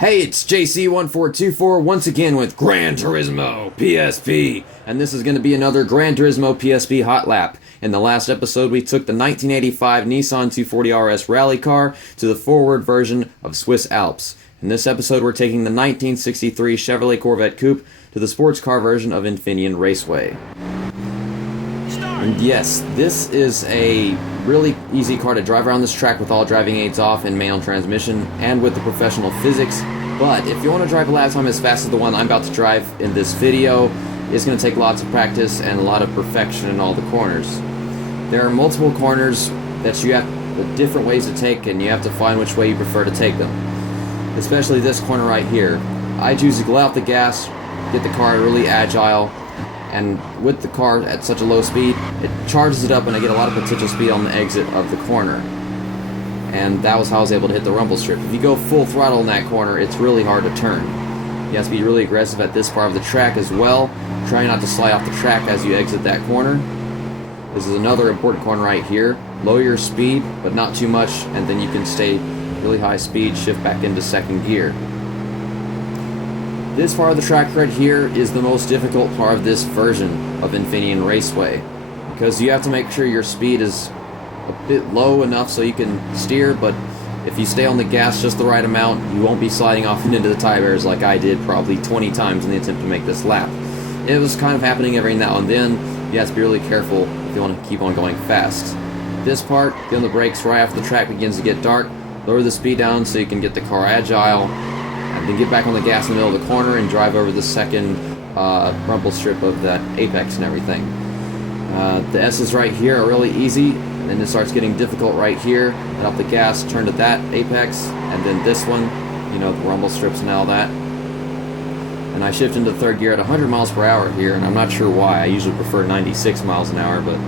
Hey, it's JC1424 once again with Gran Turismo PSP, and this is going to be another Gran Turismo PSP hot lap. In the last episode, we took the 1985 Nissan 240RS rally car to the forward version of Swiss Alps. In this episode, we're taking the 1963 Chevrolet Corvette Coupe to the sports car version of Infineon Raceway. And yes, this is a really easy car to drive around this track with all driving aids off and manual transmission and with the professional physics. But if you want to drive a lap time as fast as the one I'm about to drive in this video, it's going to take lots of practice and a lot of perfection in all the corners. There are multiple corners that you have different ways to take, and you have to find which way you prefer to take them. Especially this corner right here. I choose to let out the gas, get the car really agile, and with the car at such a low speed, it charges it up and I get a lot of potential speed on the exit of the corner. And that was how I was able to hit the rumble strip. If you go full throttle in that corner, it's really hard to turn. You have to be really aggressive at this part of the track as well. Try not to slide off the track as you exit that corner. This is another important corner right here. Lower your speed, but not too much, and then you can stay really high speed, shift back into second gear. This part of the track right here is the most difficult part of this version of Infineon Raceway, because you have to make sure your speed is a bit low enough so you can steer, but if you stay on the gas just the right amount, you won't be sliding off into the tie bars like I did probably 20 times in the attempt to make this lap. It was kind of happening every now and then. You have to be really careful if you want to keep on going fast. This part, get on the brakes right after the track begins to get dark, lower the speed down so you can get the car agile, and then get back on the gas in the middle of the corner and drive over the second rumble strip of that apex and everything. The S's right here are really easy, and then it starts getting difficult right here. Let off the gas, turn to that apex, and then this one, the rumble strips and all that. And I shift into third gear at 100 miles per hour here, and I'm not sure why. I usually prefer 96 miles an hour, but,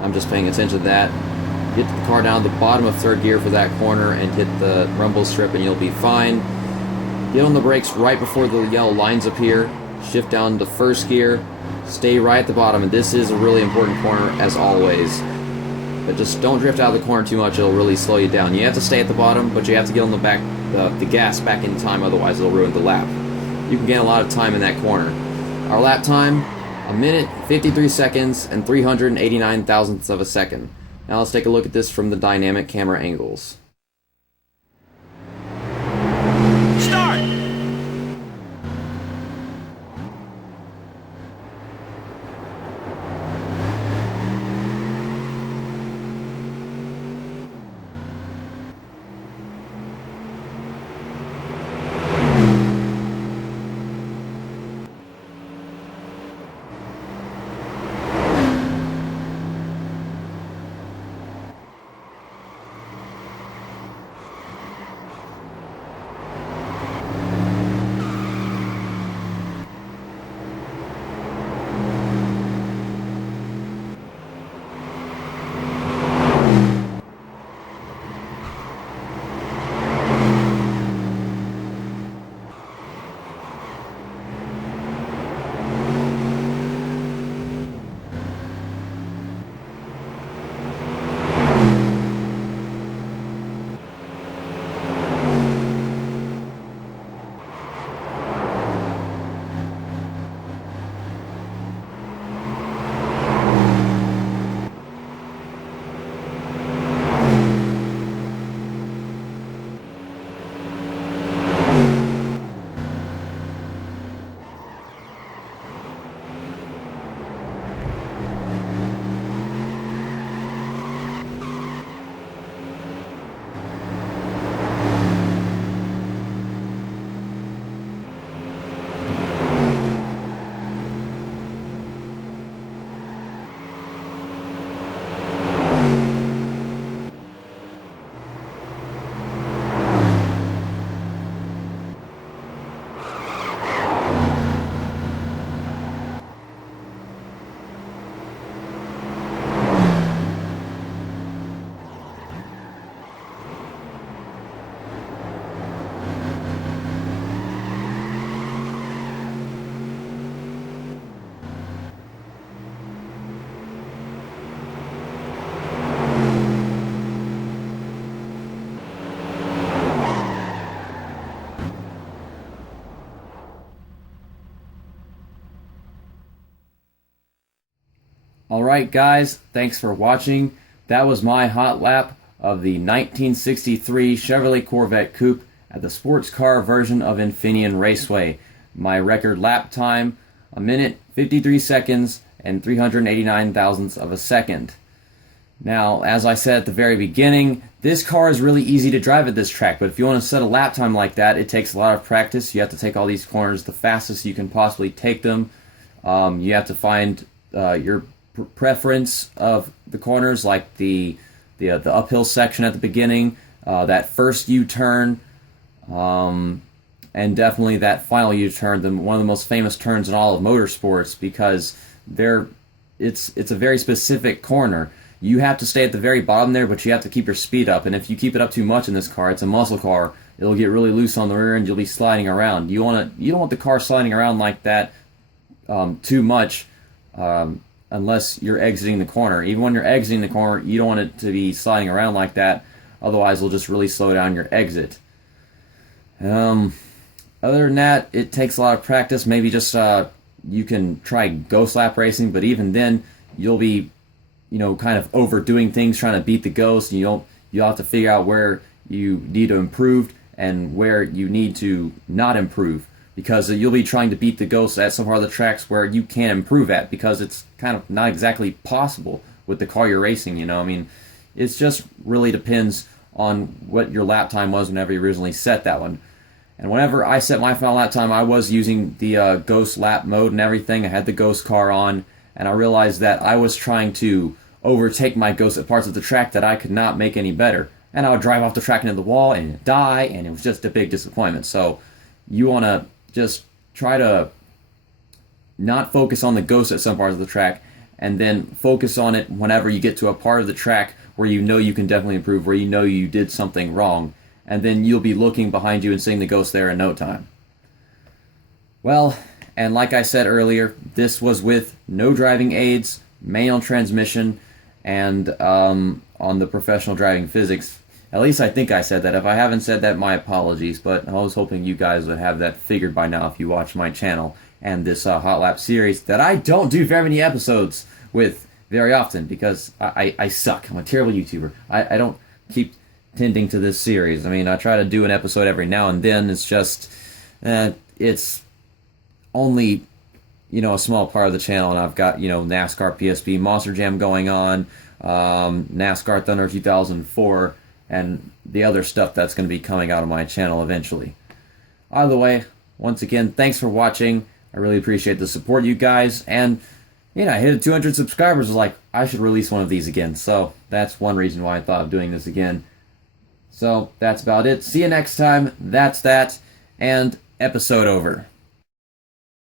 I'm just paying attention to that. Get the car down to the bottom of third gear for that corner and hit the rumble strip and you'll be fine. Get on the brakes right before the yellow lines appear. Shift down to first gear. Stay right at the bottom, and this is a really important corner as always. But just don't drift out of the corner too much, it'll really slow you down. You have to stay at the bottom, but you have to get on the gas back in time, otherwise it'll ruin the lap. You can gain a lot of time in that corner. Our lap time, 1 minute, 53 seconds, and 389 thousandths of a second. Now let's take a look at this from the dynamic camera angles. Start! Alright guys, thanks for watching. That was my hot lap of the 1963 Chevrolet Corvette Coupe at the sports car version of Infineon Raceway. My record lap time, 1 minute, 53 seconds, and 389 thousandths of a second. Now, as I said at the very beginning, this car is really easy to drive at this track, but if you want to set a lap time like that, it takes a lot of practice. You have to take all these corners the fastest you can possibly take them. You have to find your preference of the corners, like the uphill section at the beginning, that first U-turn, and definitely that final U-turn, one of the most famous turns in all of motorsports, because it's a very specific corner. You have to stay at the very bottom there, but you have to keep your speed up, and if you keep it up too much in this car, it's a muscle car, it'll get really loose on the rear and you'll be sliding around. You don't want the car sliding around like that too much, unless you're exiting the corner. Even when you're exiting the corner, you don't want it to be sliding around like that, otherwise it'll just really slow down your exit. Other than that, it takes a lot of practice. Maybe just you can try ghost lap racing, but even then you'll be kind of overdoing things, trying to beat the ghost. You'll have to figure out where you need to improve and where you need to not improve, because you'll be trying to beat the ghost at some part of the tracks where you can't improve at, because it's kind of not exactly possible with the car you're racing. I mean, it just really depends on what your lap time was whenever you originally set that one. And whenever I set my final lap time, I was using the ghost lap mode and everything. I had the ghost car on, and I realized that I was trying to overtake my ghost at parts of the track that I could not make any better. And I would drive off the track into the wall and die, and it was just a big disappointment. So you want to just try to not focus on the ghost at some parts of the track, and then focus on it whenever you get to a part of the track where you know you can definitely improve, where you know you did something wrong, and then you'll be looking behind you and seeing the ghost there in no time. Well, and like I said earlier, this was with no driving aids, manual transmission, and on the professional driving physics. At least I think I said that. If I haven't said that, my apologies, but I was hoping you guys would have that figured by now if you watch my channel and this Hot Lap series that I don't do very many episodes with very often, because I suck. I'm a terrible YouTuber. I don't keep tending to this series. I mean, I try to do an episode every now and then. It's just, it's only, a small part of the channel, and I've got, NASCAR PSP Monster Jam going on, NASCAR Thunder 2004, and the other stuff that's going to be coming out of my channel eventually. Either way, once again, thanks for watching. I really appreciate the support, you guys, and I hit 200 subscribers. I was like, I should release one of these again, so that's one reason why I thought of doing this again. So that's about it. See you next time. That's that, and episode over.